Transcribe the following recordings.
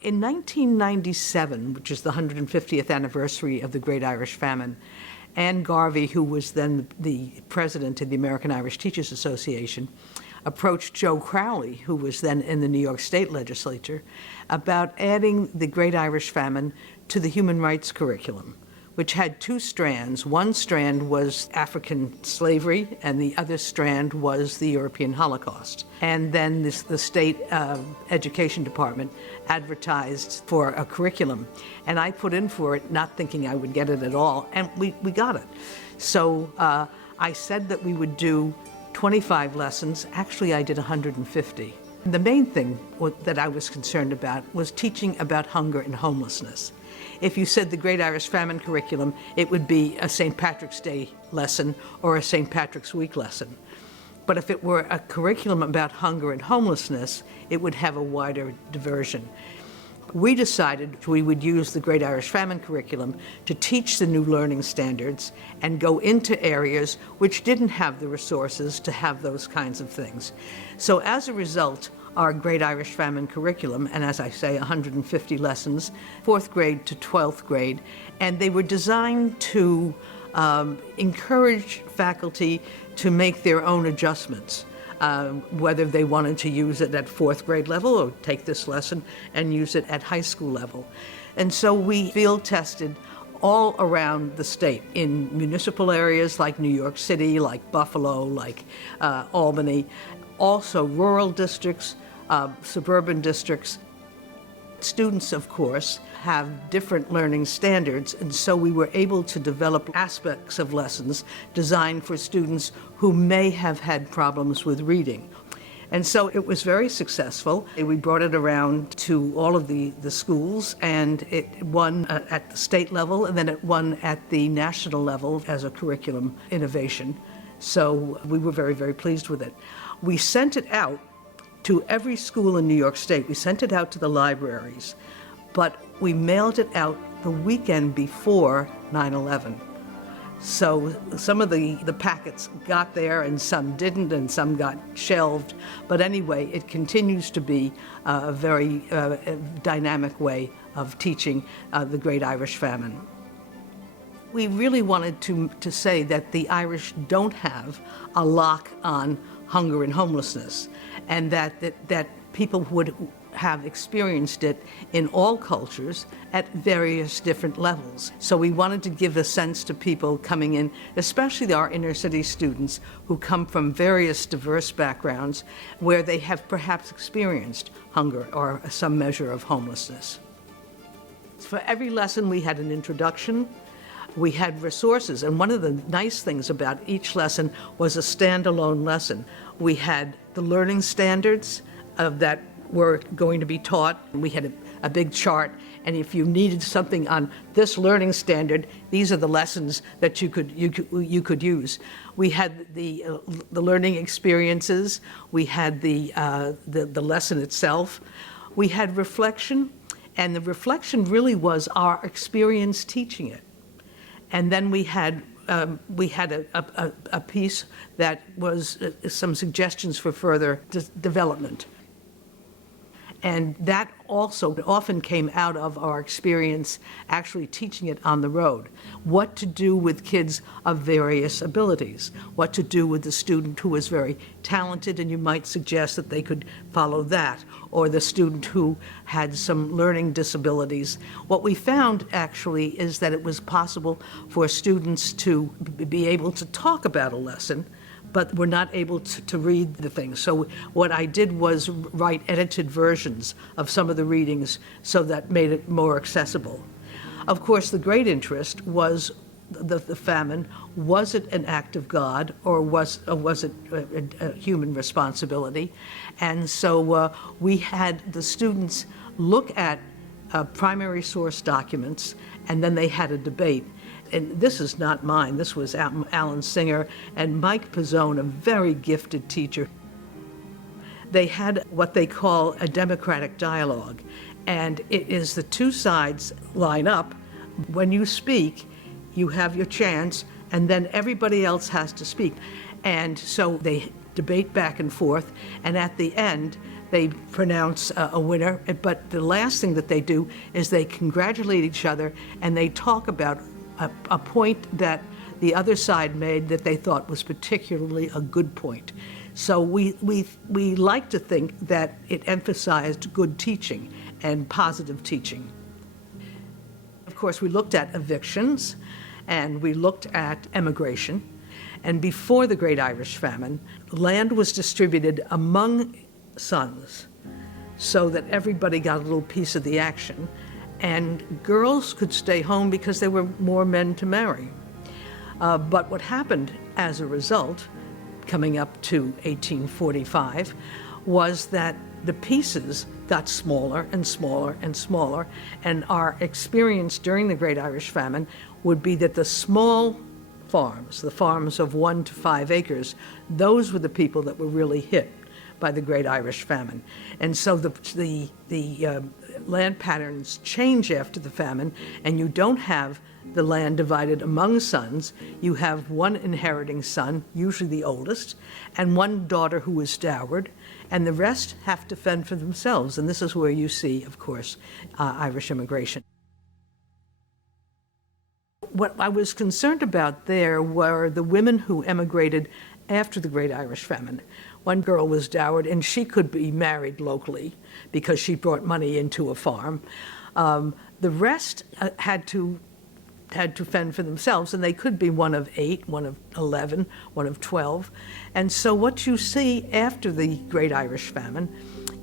In 1997, which is the 150th anniversary of the Great Irish Famine, Anne Garvey, who was then the president of the American Irish Teachers Association, approached Joe Crowley, who was then in the New York State Legislature, about adding the Great Irish Famine to the human rights curriculum, which had two strands. One strand was African slavery, and the other strand was the European Holocaust. And then the state education department advertised for a curriculum. And I put in for it, not thinking I would get it at all, and we got it. So I said that we would do 25 lessons. Actually, I did 150. The main thing that I was concerned about was teaching about hunger and homelessness. If you said the Great Irish Famine curriculum, it would be a St. Patrick's Day lesson or a St. Patrick's Week lesson. But if it were a curriculum about hunger and homelessness, it would have a wider diversion. We decided we would use the Great Irish Famine curriculum to teach the new learning standards and go into areas which didn't have the resources to have those kinds of things. So as a result, our Great Irish Famine curriculum, and as I say, 150 lessons, 4th grade to 12th grade, and they were designed to encourage faculty to make their own adjustments, whether they wanted to use it at 4th grade level or take this lesson and use it at high school level. And so we field tested all around the state in municipal areas like New York City, like Buffalo, like Albany, also rural districts, suburban districts. Students, of course, have different learning standards, and so we were able to develop aspects of lessons designed for students who may have had problems with reading. And so it was very successful. We brought it around to all of the schools, and it won at the state level, and then it won at the national level as a curriculum innovation. So we were very, very pleased with it. We sent it out to every school in New York State. We sent it out to the libraries, but we mailed it out the weekend before 9/11. So some of the packets got there and some didn't, and some got shelved. But anyway, it continues to be a very dynamic way of teaching the Great Irish Famine. We really wanted to say that the Irish don't have a lock on hunger and homelessness, and that people would have experienced it in all cultures at various different levels. So we wanted to give a sense to people coming in, especially our inner city students who come from various diverse backgrounds where they have perhaps experienced hunger or some measure of homelessness. For every lesson we had an introduction. We had resources, and one of the nice things about each lesson was a standalone lesson. We had the learning standards that were going to be taught. We had a big chart, and if you needed something on this learning standard, these are the lessons that you could use. We had the learning experiences. We had the lesson itself. We had reflection, and the reflection really was our experience teaching it. And then we had a piece that was some suggestions for further development. And that also often came out of our experience actually teaching it on the road. What to do with kids of various abilities, what to do with the student who was very talented and you might suggest that they could follow that, or the student who had some learning disabilities. What we found actually is that it was possible for students to be able to talk about a lesson, but were not able to read the things. So what I did was write edited versions of some of the readings so that made it more accessible. Of course, the great interest was the famine. Was it an act of God, or was it a human responsibility? And so we had the students look at primary source documents, and then they had a debate. And this is not mine, this was Alan Singer and Mike Pizzone, a very gifted teacher. They had what they call a democratic dialogue, and it is the two sides line up. When you speak, you have your chance, and then everybody else has to speak. And so they debate back and forth, and at the end, they pronounce a winner. But the last thing that they do is they congratulate each other, and they talk about a point that the other side made that they thought was particularly a good point. So we like to think that it emphasized good teaching and positive teaching. Of course, we looked at evictions, and we looked at emigration. And before the Great Irish Famine, land was distributed among sons so that everybody got a little piece of the action, and girls could stay home because there were more men to marry. But what happened as a result, coming up to 1845, was that the pieces got smaller and smaller and smaller, and our experience during the Great Irish Famine would be that the small farms, the farms of 1 to 5 acres, those were the people that were really hit by the Great Irish Famine. And so the land patterns change after the famine, and you don't have the land divided among sons. You have one inheriting son, usually the oldest, and one daughter who is dowered, and the rest have to fend for themselves. And this is where you see, of course, Irish immigration. What I was concerned about there were the women who emigrated after the Great Irish Famine. One girl was dowered, and she could be married locally because she brought money into a farm. The rest had to fend for themselves, and they could be one of 8, one of 11, one of 12. And so what you see after the Great Irish Famine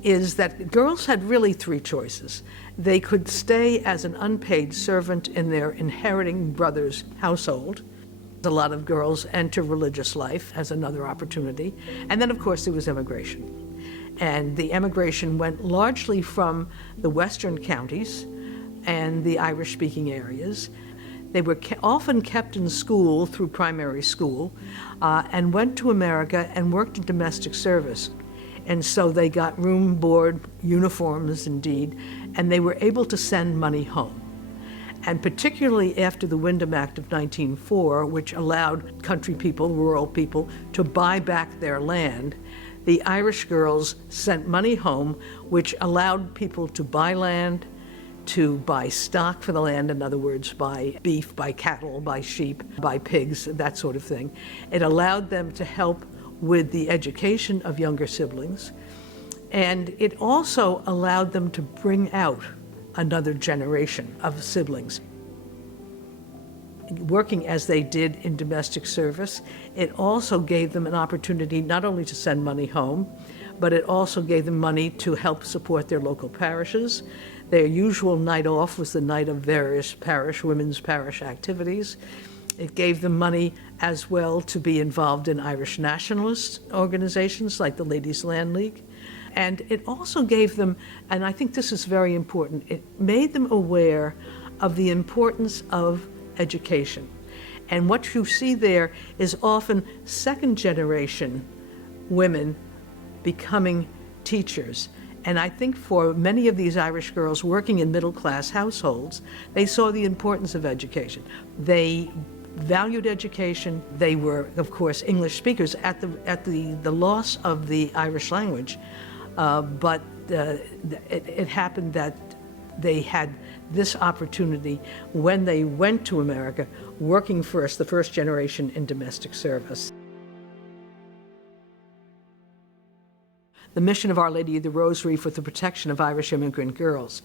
is that girls had really 3 choices. They could stay as an unpaid servant in their inheriting brother's household. A lot of girls enter religious life as another opportunity. And then, of course, there was immigration. And the immigration went largely from the western counties and the Irish-speaking areas. They were often kept in school through primary school and went to America and worked in domestic service. And so they got room, board, uniforms indeed, and they were able to send money home. And particularly after the Wyndham Act of 1904, which allowed country people, rural people, to buy back their land, the Irish girls sent money home, which allowed people to buy land, to buy stock for the land, in other words, buy beef, buy cattle, buy sheep, buy pigs, that sort of thing. It allowed them to help with the education of younger siblings, and it also allowed them to bring out another generation of siblings. Working as they did in domestic service, it also gave them an opportunity not only to send money home, but it also gave them money to help support their local parishes. Their usual night off was the night of various women's parish activities. It gave them money as well to be involved in Irish nationalist organizations like the Ladies' Land League. And it also gave them, and I think this is very important, it made them aware of the importance of education. And what you see there is often second-generation women becoming teachers. And I think for many of these Irish girls working in middle-class households, they saw the importance of education. They valued education. They were, of course, English speakers at the loss of the Irish language. But it happened that they had this opportunity when they went to America, working first, the first generation in domestic service. The mission of Our Lady of the Rosary for the protection of Irish immigrant girls.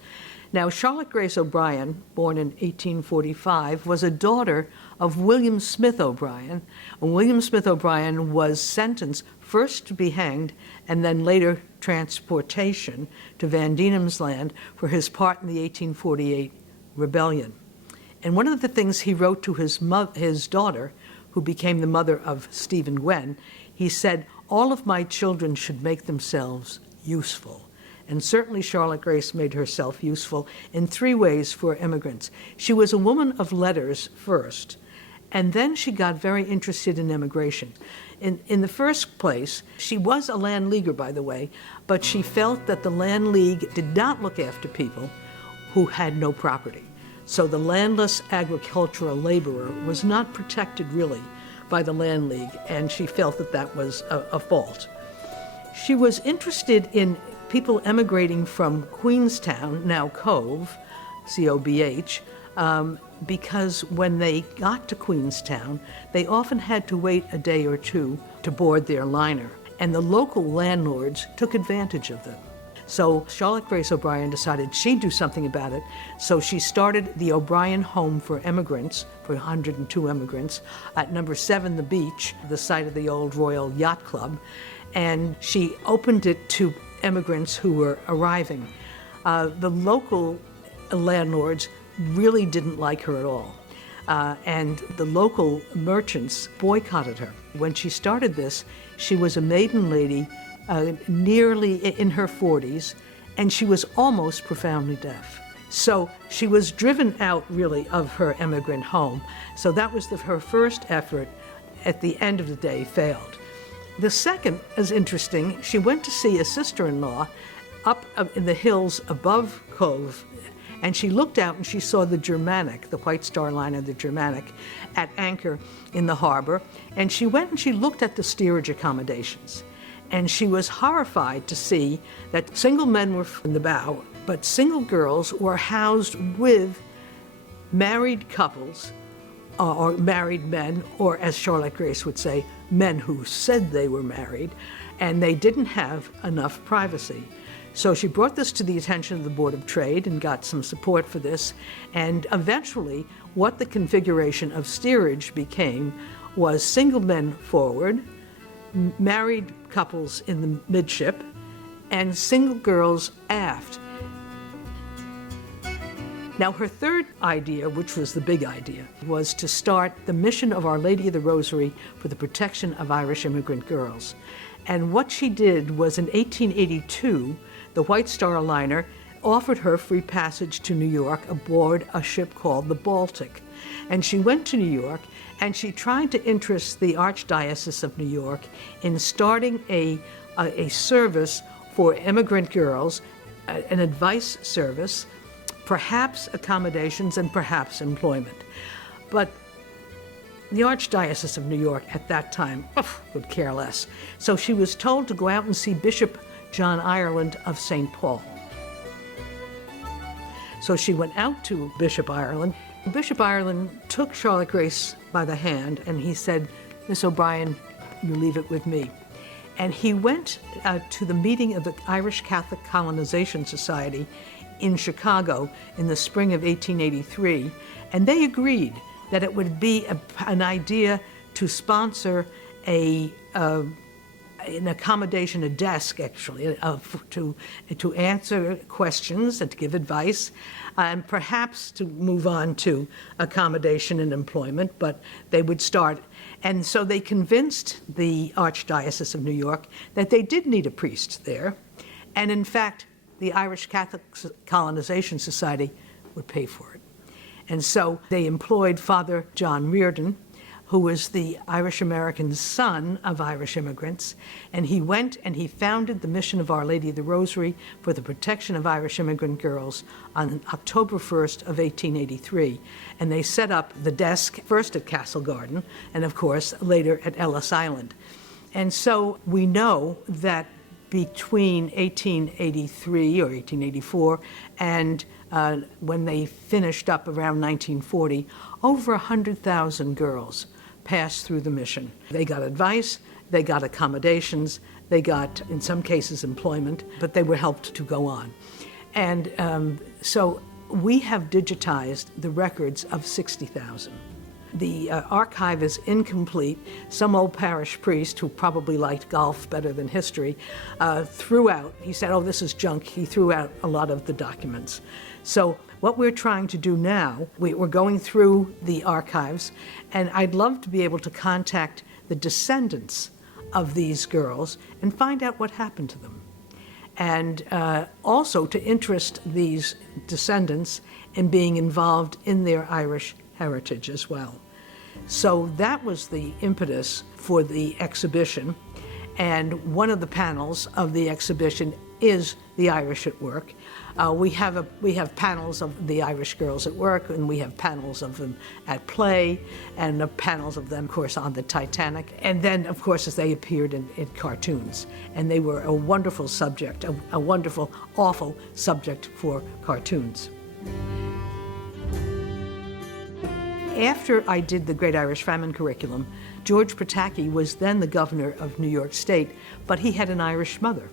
Now, Charlotte Grace O'Brien, born in 1845, was a daughter of William Smith O'Brien. And William Smith O'Brien was sentenced first to be hanged and then later transportation to Van Diemen's Land for his part in the 1848 rebellion. And one of the things he wrote to his daughter, who became the mother of Stephen Gwen, he said, "All of my children should make themselves useful." And certainly Charlotte Grace made herself useful in 3 ways for immigrants. She was a woman of letters first, and then she got very interested in immigration. In the first place, she was a land leaguer, by the way, but she felt that the land league did not look after people who had no property. So the landless agricultural laborer was not protected really by the Land League, and she felt that that was a fault. She was interested in people emigrating from Queenstown, now Cove, C-O-B-H, because when they got to Queenstown, they often had to wait a day or two to board their liner, and the local landlords took advantage of them. So Charlotte Grace O'Brien decided she'd do something about it, so she started the O'Brien Home for Emigrants, for 102 immigrants, at number 7 The Beach, the site of the old Royal Yacht Club, and she opened it to immigrants who were arriving. The local landlords really didn't like her at all. And the local merchants boycotted her. When she started this, she was a maiden lady, nearly in her 40s, and she was almost profoundly deaf. So she was driven out, really, of her immigrant home. So that was her first effort. At the end of the day, failed. The second is interesting. She went to see a sister-in-law up in the hills above Cove, and she looked out and she saw the Germanic, the White Star Liner, the Germanic, at anchor in the harbor. And she went and she looked at the steerage accommodations. And she was horrified to see that single men were in the bow, but single girls were housed with married couples, or married men, or as Charlotte Grace would say, men who said they were married, and they didn't have enough privacy. So she brought this to the attention of the Board of Trade and got some support for this. And eventually, what the configuration of steerage became was single men forward, married couples in the midship, and single girls aft. Now, her third idea, which was the big idea, was to start the mission of Our Lady of the Rosary for the protection of Irish immigrant girls. And what she did was in 1882, the White Star Liner offered her free passage to New York aboard a ship called the Baltic. And she went to New York and she tried to interest the Archdiocese of New York in starting a service for immigrant girls, an advice service, perhaps accommodations and perhaps employment. But the Archdiocese of New York at that time would care less. So she was told to go out and see Bishop John Ireland of St. Paul. So she went out to Bishop Ireland. Bishop Ireland took Charlotte Grace by the hand and he said, "Miss O'Brien, you leave it with me." And he went to the meeting of the Irish Catholic Colonization Society in Chicago in the spring of 1883, and they agreed that it would be an idea to sponsor an accommodation, a desk actually, to answer questions and to give advice, and perhaps to move on to accommodation and employment, but they would start. And so they convinced the Archdiocese of New York that they did need a priest there, and in fact, the Irish Catholic Colonization Society would pay for it. And so they employed Father John Reardon, who was the Irish-American son of Irish immigrants, and he went and he founded the mission of Our Lady of the Rosary for the protection of Irish immigrant girls on October 1st of 1883. And they set up the desk first at Castle Garden and, of course, later at Ellis Island. And so we know that between 1883 or 1884 and when they finished up around 1940, over 100,000 girls passed through the mission. They got advice, they got accommodations, they got, in some cases, employment, but they were helped to go on. And so we have digitized the records of 60,000. The archive is incomplete. Some old parish priest who probably liked golf better than history threw out, he said, "Oh, this is junk." He threw out a lot of the documents. So what we're trying to do now, we're going through the archives, and I'd love to be able to contact the descendants of these girls and find out what happened to them. And also to interest these descendants in being involved in their Irish heritage as well. So that was the impetus for the exhibition. And one of the panels of the exhibition is the Irish at work. We have panels of the Irish girls at work, and we have panels of them at play, and panels of them, of course, on the Titanic. And then, of course, as they appeared in cartoons. And they were a wonderful subject, a wonderful, awful subject for cartoons. After I did the Great Irish Famine curriculum, George Pataki was then the governor of New York State, but he had an Irish mother,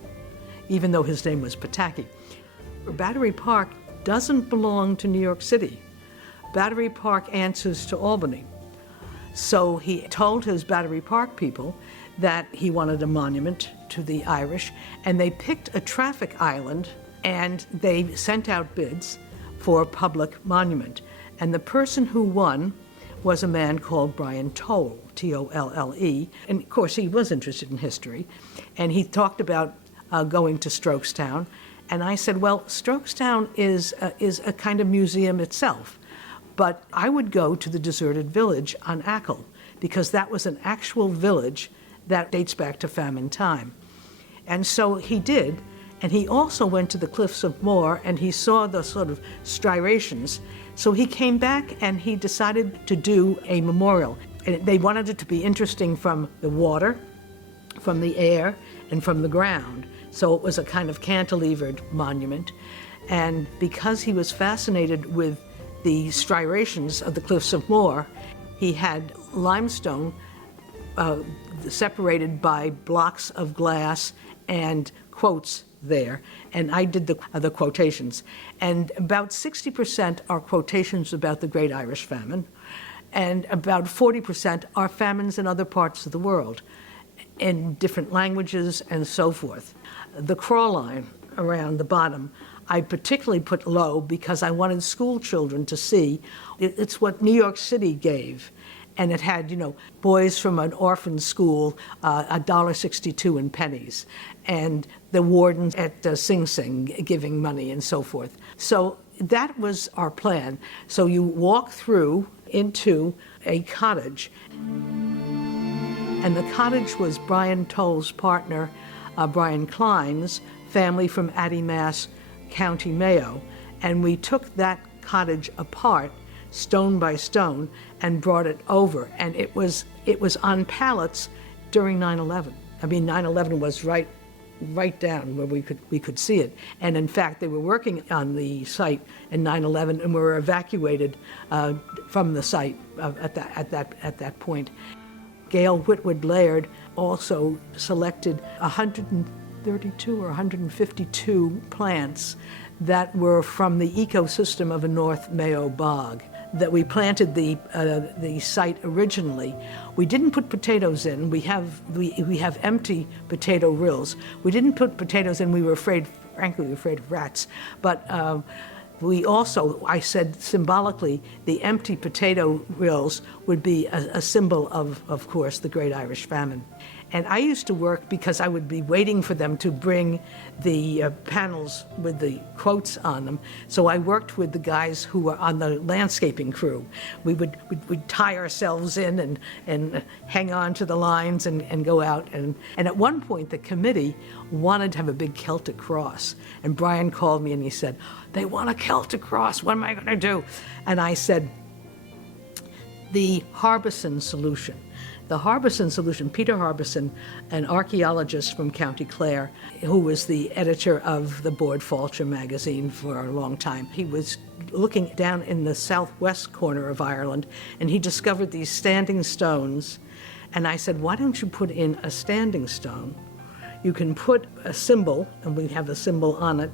even though his name was Pataki. Battery Park doesn't belong to New York City. Battery Park answers to Albany. So he told his Battery Park people that he wanted a monument to the Irish, and they picked a traffic island, and they sent out bids for a public monument. And the person who won was a man called Brian Tolle, Tolle. And of course, he was interested in history. And he talked about going to Strokestown. And I said, well, Strokestown is a kind of museum itself. But I would go to the deserted village on Achill, because that was an actual village that dates back to famine time. And so he did. And he also went to the Cliffs of Moher, and he saw the sort of striations. So he came back and he decided to do a memorial. And they wanted it to be interesting from the water, from the air, and from the ground. So it was a kind of cantilevered monument. And because he was fascinated with the striations of the Cliffs of Moher, he had limestone separated by blocks of glass and quotes there, and I did the quotations. And about 60% are quotations about the Great Irish Famine, and about 40% are famines in other parts of the world, in different languages and so forth. The crawl line around the bottom, I particularly put low because I wanted school children to see it's what New York City gave. And it had, boys from an orphan school, $1.62 in pennies, and the wardens at Sing Sing giving money and so forth. So that was our plan. So you walk through into a cottage, and the cottage was Brian Tolle's partner, Brian Klein's family from Addymass, County Mayo, and we took that cottage apart stone by stone, and brought it over. And it was on pallets during 9/11. I mean, 9/11 was right down where we could see it. And in fact, they were working on the site in 9/11, and we were evacuated from the site at that point. Gail Whitwood Laird also selected 132 or 152 plants that were from the ecosystem of a North Mayo bog that we planted the site originally. We didn't put potatoes in. We have empty potato rills. We didn't put potatoes in. We were afraid of rats. But we also, I said symbolically, the empty potato rills would be a symbol of course, the Great Irish Famine. And I used to work because I would be waiting for them to bring the panels with the quotes on them. So I worked with the guys who were on the landscaping crew. We'd tie ourselves in and hang on to the lines and go out. And at one point, the committee wanted to have a big Celtic cross. And Brian called me and he said, "They want a Celtic cross. What am I going to do?" And I said, the Harbison solution. The Harbison solution, Peter Harbison, an archaeologist from County Clare, who was the editor of the Bord Fáilte magazine for a long time. He was looking down in the southwest corner of Ireland, and he discovered these standing stones. And I said, why don't you put in a standing stone? You can put a symbol, and we have a symbol on it,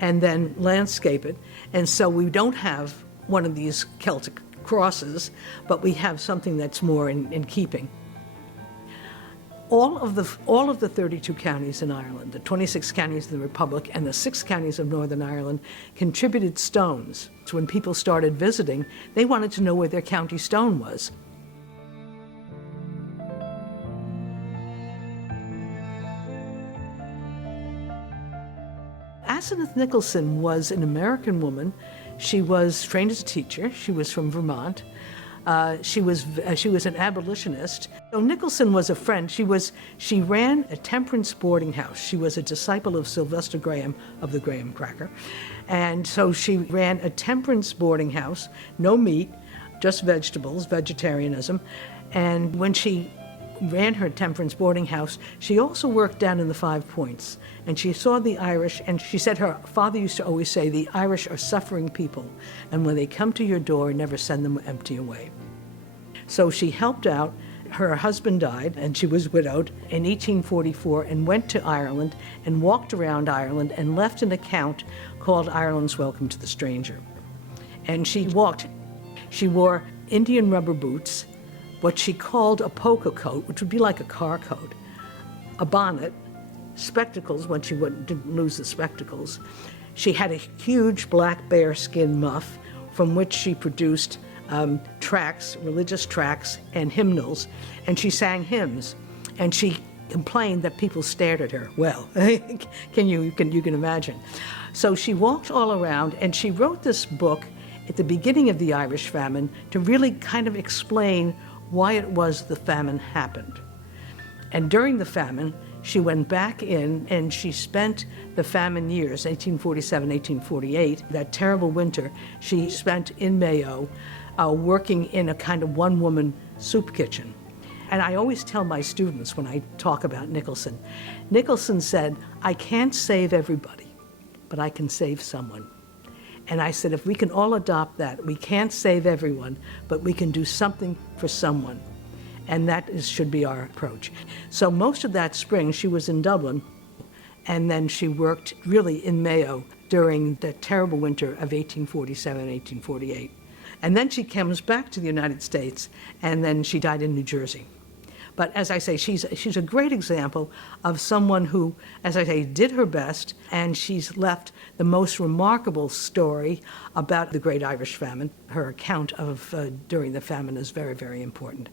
and then landscape it. And so we don't have one of these Celtic crosses, but we have something that's more in keeping. All of the 32 counties in Ireland, the 26 counties of the Republic, and the 6 counties of Northern Ireland contributed stones. So when people started visiting, they wanted to know where their county stone was. Asenath Nicolson was an American woman. She was trained as a teacher. She was from Vermont. She was an abolitionist. So Nicolson was a friend. She ran a temperance boarding house. She was a disciple of Sylvester Graham of the Graham Cracker. And so she ran a temperance boarding house, no meat, just vegetables, vegetarianism. And when she ran her temperance boarding house, she also worked down in the Five Points. And she saw the Irish, and she said her father used to always say, the Irish are suffering people, and when they come to your door, never send them empty away. So she helped out. Her husband died, and she was widowed in 1844, and went to Ireland and walked around Ireland and left an account called Ireland's Welcome to the Stranger. And she walked. She wore Indian rubber boots, what she called a polka coat, which would be like a car coat, a bonnet, spectacles when she didn't lose the spectacles. She had a huge black bearskin muff from which she produced tracts, religious tracts, and hymnals, and she sang hymns. And she complained that people stared at her. Well, you can imagine. So she walked all around, and she wrote this book at the beginning of the Irish famine to really kind of explain why it was the famine happened. And during the famine, she went back in and she spent the famine years, 1847, 1848, that terrible winter, she spent in Mayo working in a kind of one-woman soup kitchen. And I always tell my students when I talk about Nicolson, Nicolson said, I can't save everybody, but I can save someone. And I said, if we can all adopt that, we can't save everyone, but we can do something for someone. And that should be our approach. So most of that spring, she was in Dublin, and then she worked really in Mayo during the terrible winter of 1847, 1848. And then she comes back to the United States, and then she died in New Jersey. But as I say, she's a great example of someone who, as I say, did her best, and she's left the most remarkable story about the Great Irish Famine. Her account of during the famine is very, very important.